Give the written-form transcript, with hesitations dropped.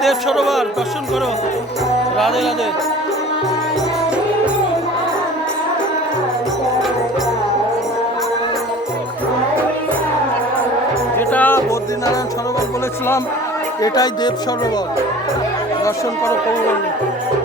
দেব সরোবর দর্শন করো। রাধে রাধে। যেটা বদ্রীনারায়ণ সরোবর বলেছিলাম, এটাই দেব সরোবর। দর্শন করো প্রভু।